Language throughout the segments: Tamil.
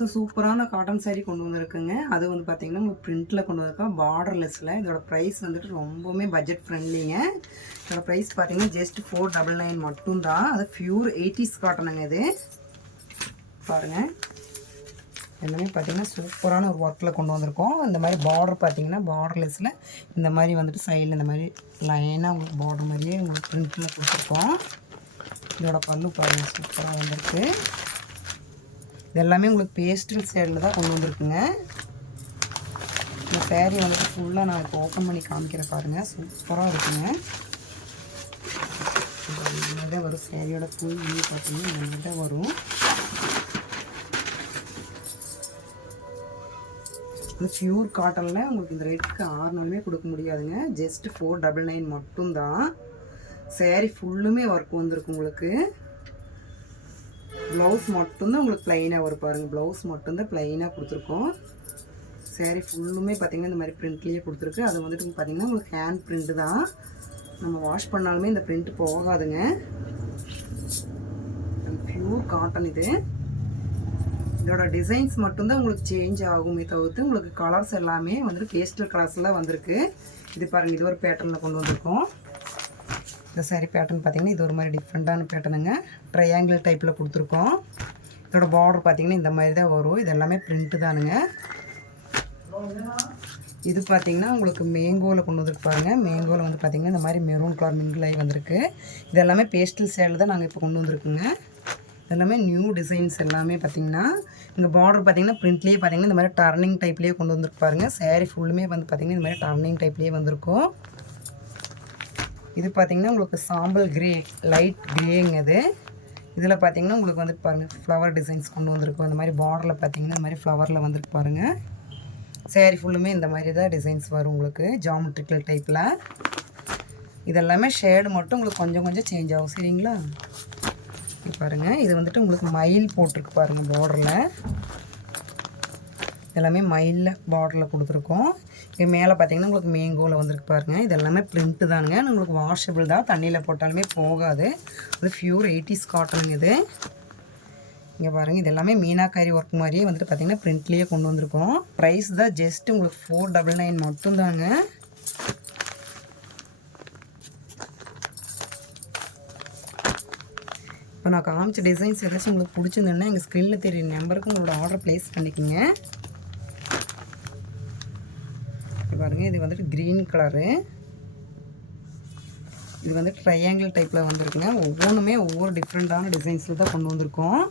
ஸோ சூப்பரான காட்டன் சாரீ கொண்டு வந்திருக்குங்க. அது வந்து பார்த்திங்கன்னா உங்களுக்கு பிரிண்ட்டில் கொண்டு வந்திருக்கோம், பார்டர்லெஸில். இதோட ப்ரைஸ் வந்துட்டு ரொம்பவுமே பட்ஜெட் ஃப்ரெண்ட்லிங்க. இதோட ப்ரைஸ் பார்த்திங்கன்னா ஜஸ்ட் 499 மட்டும்தான். அது ப்யூர் 80s காட்டனுங்க. இது பாருங்கள், எல்லாமே பார்த்திங்கன்னா சூப்பரான ஒரு ஒர்க்கில் கொண்டு வந்திருக்கோம். இந்த மாதிரி பார்டர் பார்த்திங்கன்னா பார்டர்லெஸில் இந்த மாதிரி வந்துட்டு சைடில் இந்த மாதிரி லைனாக உங்களுக்கு பார்டர் மாதிரியே உங்களுக்கு பிரிண்ட்டில் கொடுத்துருக்கோம். இதோட பல்லு பாருங்கள், சூப்பராக வந்திருக்கு. இது எல்லாமே உங்களுக்கு பேஸ்டல் ஷேடில் தான் கொண்டு வந்திருக்குங்க. இந்த சேரீ வந்துட்டு ஃபுல்லாக நான் இப்போ ஓப்பன் பண்ணி காமிக்கிறேன் பாருங்கள், சூப்பராக இருக்குங்க. இந்த மாதிரி தான் வரும் சேரீயோட ஃபுல் வியூ பார்த்தீங்கன்னா இந்த மாதிரி தான் வரும். இது பியூர் காட்டனில் உங்களுக்கு இந்த ரேட்டுக்கு 600 கொடுக்க முடியாதுங்க. ஜஸ்ட் 499 மட்டும்தான். சேரீ ஃபுல்லுமே ஒர்க் வந்திருக்கு உங்களுக்கு. ப்ளவுஸ் மட்டும்தான் உங்களுக்கு ப்ளைனாக வரும் பாருங்கள். ப்ளவுஸ் மட்டும்தான் ப்ளைனாக கொடுத்துருக்கோம். சேரீ ஃபுல்லுமே பார்த்திங்கன்னா இந்த மாதிரி ப்ரிண்ட்லேயே கொடுத்துருக்கு. அது வந்துட்டு பார்த்திங்கன்னா உங்களுக்கு ஹேண்ட் ப்ரிண்ட்டு தான். நம்ம வாஷ் பண்ணாலுமே இந்த ப்ரிண்ட் போகாதுங்க. பியூர் காட்டன் இது. இதோட டிசைன்ஸ் மட்டும்தான் உங்களுக்கு சேஞ்ச் ஆகுமே தவிர்த்து உங்களுக்கு கலர்ஸ் எல்லாமே வந்துட்டு பேஸ்டல் கலர்ஸில் வந்திருக்கு. இது பாருங்கள், இது ஒரு பேட்டர்னில் கொண்டு வந்திருக்கோம். இந்த சாரீ பேட்டர்ன் பார்த்திங்கன்னா இது ஒரு மாதிரி டிஃப்ரெண்ட்டான பேட்டர்னுங்க. ட்ரையாங்கிள் டைப்பில் கொடுத்துருக்கோம். இதோட பார்டர் பார்த்திங்கன்னா இந்த மாதிரி தான் வரும். இது எல்லாமே பிரிண்ட்டு தானுங்க. இது பார்த்திங்கன்னா உங்களுக்கு மேங்கோவில் கொண்டு வந்துருக்கு பாருங்கள். மேங்கோவில் வந்து பார்த்திங்கன்னா இந்த மாதிரி மெரூன் கலர் மிங்கிளாகி வந்திருக்கு. இது எல்லாமே பேஸ்டல் சேலில் தான் நாங்கள் இப்போ கொண்டு வந்திருக்குங்க. எல்லாமே நியூ டிசைன்ஸ் எல்லாமே பார்த்திங்கன்னா இந்த பார்டர் பார்த்திங்கன்னா பிரிண்ட்லேயே பார்த்திங்கன்னா இந்த மாதிரி டர்னிங் டைப்லேயே கொண்டு வந்துருக்கு பாருங்கள். சேரீ ஃபுல்லுமே வந்து பார்த்திங்கன்னா இந்த மாதிரி டர்னிங் டைப்லேயே வந்திருக்கும். இது பார்த்திங்கன்னா உங்களுக்கு சாம்பல் கிரே, லைட் கிரேங்க. இது இதில் பார்த்திங்கன்னா உங்களுக்கு வந்துட்டு பாருங்கள் ஃப்ளவர் டிசைன்ஸ் கொண்டு வந்திருக்கும். இந்த மாதிரி பார்டரில் பார்த்திங்கன்னா இந்த மாதிரி ஃப்ளவரில் வந்துருக்கு பாருங்கள். சேரீ ஃபுல்லுமே இந்த மாதிரி தான் டிசைன்ஸ் வரும் உங்களுக்கு, ஜாமெட்ரிக்கல் டைப்பில். இதெல்லாமே ஷேடு மட்டும் உங்களுக்கு கொஞ்சம் கொஞ்சம் சேஞ்ச் ஆகும், சரிங்களா? இது பாருங்கள், இது வந்துட்டு உங்களுக்கு மயில் போட்டிருக்கு பாருங்கள் பார்டரில். எல்லாமே மயிலில் பார்டரில் கொடுத்துருக்கோம். இது மேலே பார்த்திங்கன்னா உங்களுக்கு மேங்கோவில் வந்துருக்கு பாருங்கள். இது எல்லாமே பிரிண்ட்டு தானுங்க. உங்களுக்கு வாஷபிள் தான், தண்ணியில் போட்டாலுமே போகாது. அது பியூர் 80s காட்டனுங்க. இது இங்கே பாருங்கள், இது எல்லாமே மீனாக்காரி ஒர்க் மாதிரியே வந்துட்டு பார்த்திங்கன்னா பிரிண்ட்லேயே கொண்டு வந்திருக்கோம். ப்ரைஸ் தான் ஜஸ்ட் உங்களுக்கு 499 மட்டும்தாங்க. இப்போ நான் காமிச்ச டிசைன்ஸ் ஏதாச்சும் உங்களுக்கு பிடிச்சிருந்தோன்னா எங்கள் ஸ்க்ரீனில் தெரியுற நம்பருக்கு உங்களோட ஆர்டர் ப்ளேஸ் பண்ணிக்கோங்க. பாருங்கள், இது வந்துட்டு க்ரீன் கலரு. இது வந்து ட்ரையாங்கிள் டைப்பில் வந்திருக்குங்க. ஒவ்வொன்றுமே ஒவ்வொரு டிஃப்ரெண்ட்டான டிசைன்ஸில் தான் கொண்டு வந்திருக்கோம்.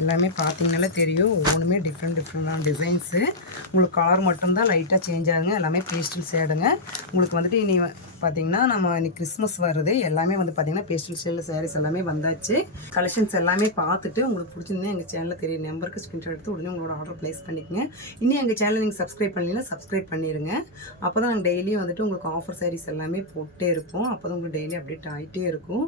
எல்லாமே பார்த்தீங்கனாலே தெரியும், ஒவ்வொன்றுமே டிஃப்ரெண்ட்டான டிசைன்ஸு. உங்களுக்கு கலர் மட்டும்தான் லைட்டாக சேஞ்ச் ஆகுங்க. எல்லாமே பேஸ்டல் ஷேடுங்க. உங்களுக்கு வந்துட்டு இனி பார்த்திங்கன்னா நம்ம இன்னைக்கு கிறிஸ்மஸ் வருது. எல்லாமே வந்து பார்த்திங்கன்னா பேஸ்டல் ஷேடில் சாரீஸ் எல்லாமே வந்தாச்சு. கலெக்ஷன்ஸ் எல்லாமே பார்த்துட்டு உங்களுக்கு பிடிச்சிருந்தா எங்கள் சேனலில் தெரிய நம்பருக்கு ஸ்க்ரீன்ஷாட் எடுத்து உடனே உங்களோட ஆர்டர் ப்ளேஸ் பண்ணிக்கங்க. இன்னும் எங்கள் சேனல் நீங்கள் சப்ஸ்கிரைப் பண்ணீங்கன்னா சப்ஸ்கிரைப் பண்ணிடுங்க. அப்போ தான் நாங்கள் டெய்லியும் வந்துட்டு உங்களுக்கு ஆஃபர் சாரீஸ் எல்லாமே போட்டே இருப்போம். அப்போ தான் உங்களுக்கு டெய்லி அப்டேட் ஆகிட்டே இருக்கும்.